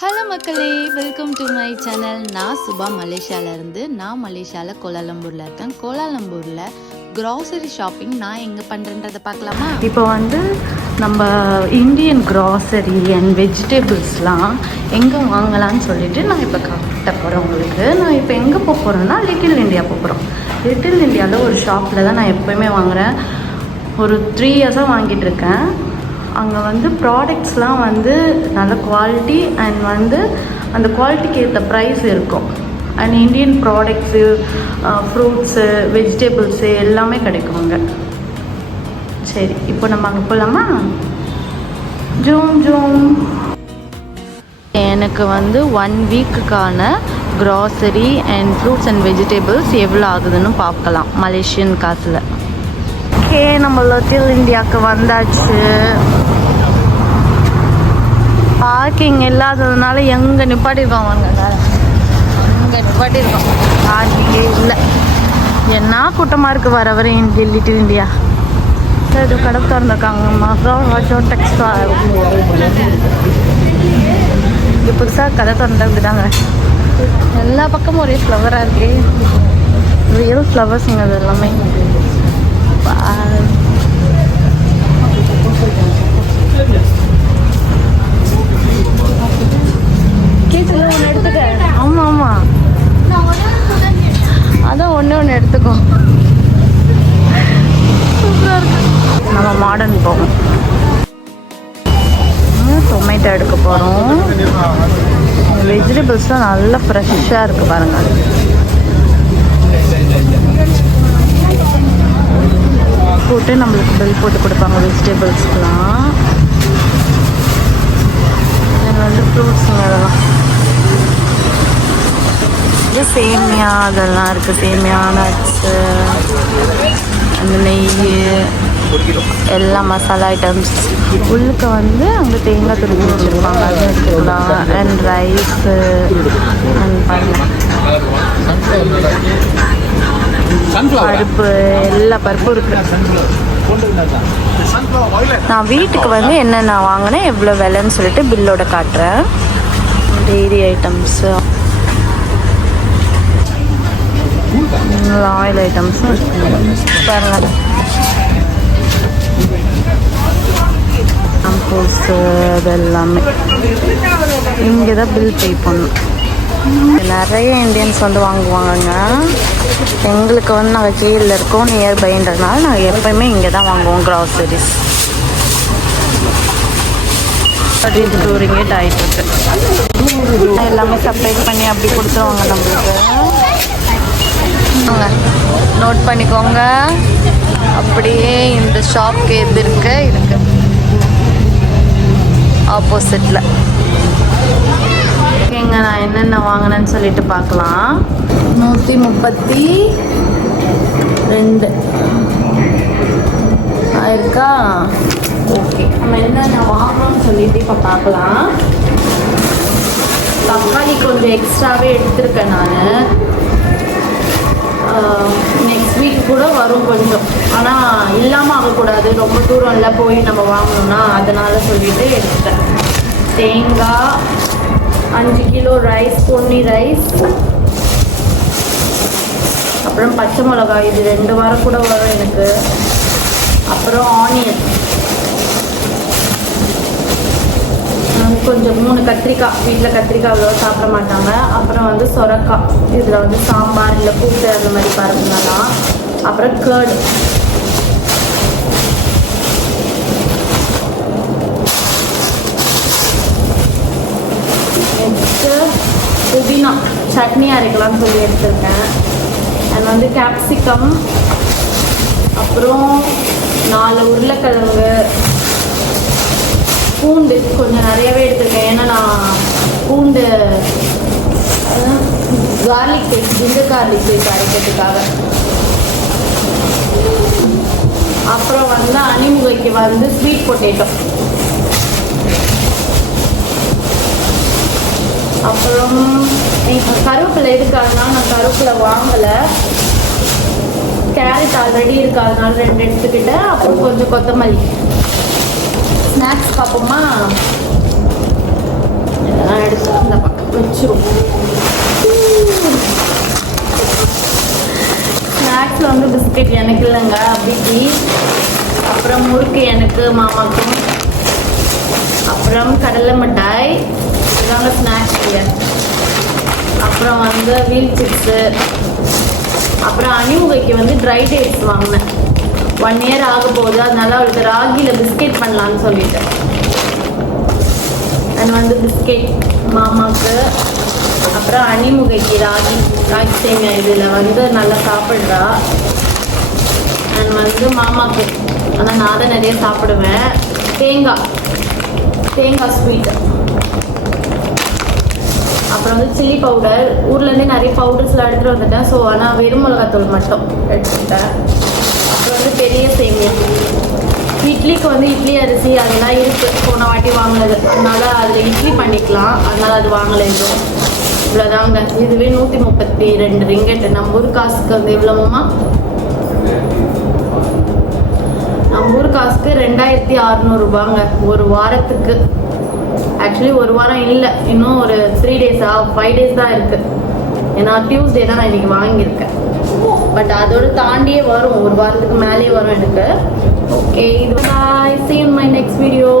Hello மக்களே, welcome to my channel. நான் சுபா மலேசியாவிலேருந்து. நான் மலேசியாவில் கோலாலம்பூரில் இருக்கேன். கோலாலம்பூரில் க்ராசரி ஷாப்பிங் நான் எங்கே பண்ணுறேன்றதை பார்க்கலாமா? இப்போ நம்ம இந்தியன் க்ராசரி அண்ட் வெஜிடபிள்ஸ்லாம் எங்கே வாங்கலான்னு சொல்லிட்டு நான் இப்போ காட்ட போகிறேன் உங்களுக்கு. நான் இப்போ எங்கே போக போகிறேன்னா லிட்டில் இந்தியா போகிறோம். லிட்டில் இந்தியாவில் ஒரு ஷாப்பில் தான் நான் எப்போயுமே வாங்குகிறேன். ஒரு 3 இயர்ஸாக வாங்கிட்டுருக்கேன். அங்கே ப்ராடக்ட்ஸ்லாம் நல்ல குவாலிட்டி அண்ட் அந்த குவாலிட்டிக்கு ஏற்ற ப்ரைஸ் இருக்கும். And Indian products, fruits, vegetables எல்லாமே கிடைக்கும் அங்கே. சரி, இப்போ நம்ம அங்கே போகலாமா? ஜூம் எனக்கு 1 வீக்குக்கான grocery and fruits and vegetables எவ்வளோ ஆகுதுன்னு பார்க்கலாம் மலேசியன் காசில். ஓகே, நம்ம லிட்டில் இந்தியாவுக்கு வந்தாச்சு. பார்க்கிங் இல்லாததுனால எங்கே நிப்பாட்டியிருக்கோம் வாங்க, எங்கே நிப்பாட்டியிருக்கோம் பார்க்கிங்கே இல்லை. என்ன கூட்டமாக இருக்குது வர வர லிட்டில் இந்தியா. இது கடை திறந்துருக்காங்க. மகாராஜா டெக்ஸ்டைல் இங்கே புதுசாக கடை திறந்துட்டாங்க. எல்லா பக்கமும் ஒரே ஃப்ளவராக இருக்கு. ரியல் ஃப்ளவர்ஸுங்க அது எல்லாமே. ஒன்று எடுத்துக்க. ஆமாம் ஆமாம், அதான் ஒன்று எடுத்துக்கோ. சூப்பராக இருக்கு. நம்ம மாடர்ன் போவோம். டொமேட்டோ எடுக்க போகிறோம். வெஜிடபிள்ஸ்லாம் நல்லா ஃப்ரெஷ்ஷாக இருக்குது பாருங்கள். போட்டு நம்மளுக்கு பில் போட்டு கொடுப்பாங்க வெஜிடபிள்ஸ்க்கெலாம். ஃப்ரூட்ஸுங்க அதெல்லாம். இது சேமியா அதெல்லாம் இருக்குது. சேமியா, நட்ஸு, அந்த நெய், எல்லா மசாலா ஐட்டம்ஸ். உள்ளுக்கு அங்கே தேங்காய் துருவி வச்சுருப்பாங்க, அது எடுத்துக்கலாம். அண்ட் ரைஸு அண்ட் பாருங்கள் பருப்பு, எல்லா பருப்பும் இருக்குது. நான் வீட்டுக்கு என்னென்ன வாங்கினேன், எவ்வளோ விலைன்னு சொல்லிட்டு பில்லோட காட்டுறேன். டெய்ரி ஐட்டம்ஸு, ஆயில் ஐட்டம்ஸும் பாருங்கள். ஷாம்பூஸு அது எல்லாமே இங்கே தான் பில் பே பண்ணணும். நிறைய இந்தியன்ஸ் வாங்குவாங்க. எங்களுக்கு நாங்கள் கீழே இருக்கோம், நியர்பைன்றதுனால நாங்கள் எப்போயுமே இங்கே தான் வாங்குவோம் க்ராசரிஸ். ரிங்கேட் ஆகிட்டுருக்கு. எல்லாமே செப்பரேட் பண்ணி அப்படி கொடுத்துருவாங்க நம்மளுக்கு. நோட் பண்ணிக்கோங்க. அப்படியே இந்த ஷாப்க்கு எதிர்க்க இருக்கு, ஆப்போசிட்டில். ஓகேங்க, நான் என்னென்ன வாங்கினேன்னு சொல்லிட்டு பார்க்கலாம். 132 ஆயிருக்கா? ஓகே, நம்ம என்னென்ன வாங்கணும்னு சொல்லிட்டு இப்போ பார்க்கலாம். தக்காளி கொஞ்சம் எக்ஸ்ட்ராவே எடுத்திருக்கேன் நான். நெக்ஸ்ட் வீக் கூட வரும் கொஞ்சம், ஆனால் இல்லாமல் ஆகக்கூடாது. ரொம்ப தூரம் இல்லை போய் நம்ம வாங்கணும்னா, அதனால் சொல்லிட்டு எடுத்துட்டேன். தேங்காய் 5 கிலோ, ரைஸ், பொன்னி ரைஸ், அப்புறம் பச்சை மிளகாய், இது 2 வாரம் கூட வரும் எனக்கு. அப்புறம் ஆனியன் கொஞ்சம் 3 கத்திரிக்காய். வீட்டில் கத்திரிக்காய் அவ்வளோ சாப்பிட மாட்டாங்க. அப்புறம் சொரக்காய், இதில் சாம்பார் இல்லை கூட்டு அந்த மாதிரி பாருங்கலாம். அப்புறம் கேர்டு, நெக்ஸ்ட்டு புதினா சட்னி அரைக்கலாம்னு சொல்லி எடுத்துருக்கேன். அது கேப்சிகம், அப்புறம் 4 உருளைக்கிழங்கு, பூண்டு கொஞ்சம் நிறையவே எடுத்துருக்கேன். ஏன்னா நான் பூண்டு garlic paste, ginger garlic paste அரைக்கிறதுக்காக. அப்புறம் அணிமுகைக்கு ஸ்வீட் பொட்டேட்டோ. அப்புறம் கருவேப்பிலை இருக்காதுனால நான் கருவேப்பிலை வாங்கலை. கேரட் ஆல்ரெடி இருக்காதனால 2 எடுத்துக்கிட்டேன். அப்புறம் கொஞ்சம் கொத்தமல்லி. ஸ்நாக்ஸ் பார்ப்போமா? எடுத்து புடலங்காய் பிபி, அப்புறம் முறுக்கு எனக்கு மாமாக்கும், அப்புறம் கடலை மிட்டாய், இதாங்க ஸ்நாக்ஸ். அப்புறம் வந்து வீல் சிப்ஸு, அப்புறம் அணிமுகைக்கு வந்து ட்ரை டேட்ஸ் வாங்கினேன். 1 இயர் ஆக போகுது, அதனால அவளுக்கு ராகியில் பிஸ்கெட் பண்ணலான்னு சொல்லிட்டு. அண்ட் வந்து பிஸ்கெட் மாமாவுக்கு, அப்புறம் அணிமுகைக்கு ராகி சேமியா இதில் வந்து நல்லா சாப்பிட்றா. அண்ட் வந்து மாமாவுக்கு, ஆனால் நான் தான் நிறைய சாப்பிடுவேன், தேங்காய் ஸ்வீட்டு. அப்புறம் வந்து சில்லி பவுடர், ஊர்லேருந்தே நிறைய பவுடர்ஸ்லாம் எடுத்துகிட்டு வந்துட்டேன். ஸோ ஆனால் வெறும் மிளகாத்தூள் மட்டும் எடுத்துக்கிட்டேன். அப்புறம் வந்து பெரிய சேமியா, இட்லிக்கு வந்து இட்லி அரிசி அதெல்லாம் இருக்குது, போன வாட்டி வாங்கினது. அதனால அதில் இட்லி பண்ணிக்கலாம், அதனால் அது வாங்கலை. எதுவும் இவ்வளோதாங்க. இதுவே 132 ரிங்கெட். நம்ம ஊர் காசுக்கு வந்து எவ்வளோமா? நம்ம ஊர் காசுக்கு 2600 ரூபாங்க ஒரு வாரத்துக்கு. ஆக்சுவலி ஒரு வாரம் இல்லை, இன்னும் ஒரு 3 டேஸா 5 டேஸ் தான் இருக்குது. ஏன்னா டியூஸ்டே தான் நான் இன்றைக்கி வாங்கியிருக்கேன். பட் அதோட தாண்டியே வரும், ஒரு வாரத்துக்கு மேலேயே வரும் எனக்கு. ஓகே, இது பாய், see you in my next video.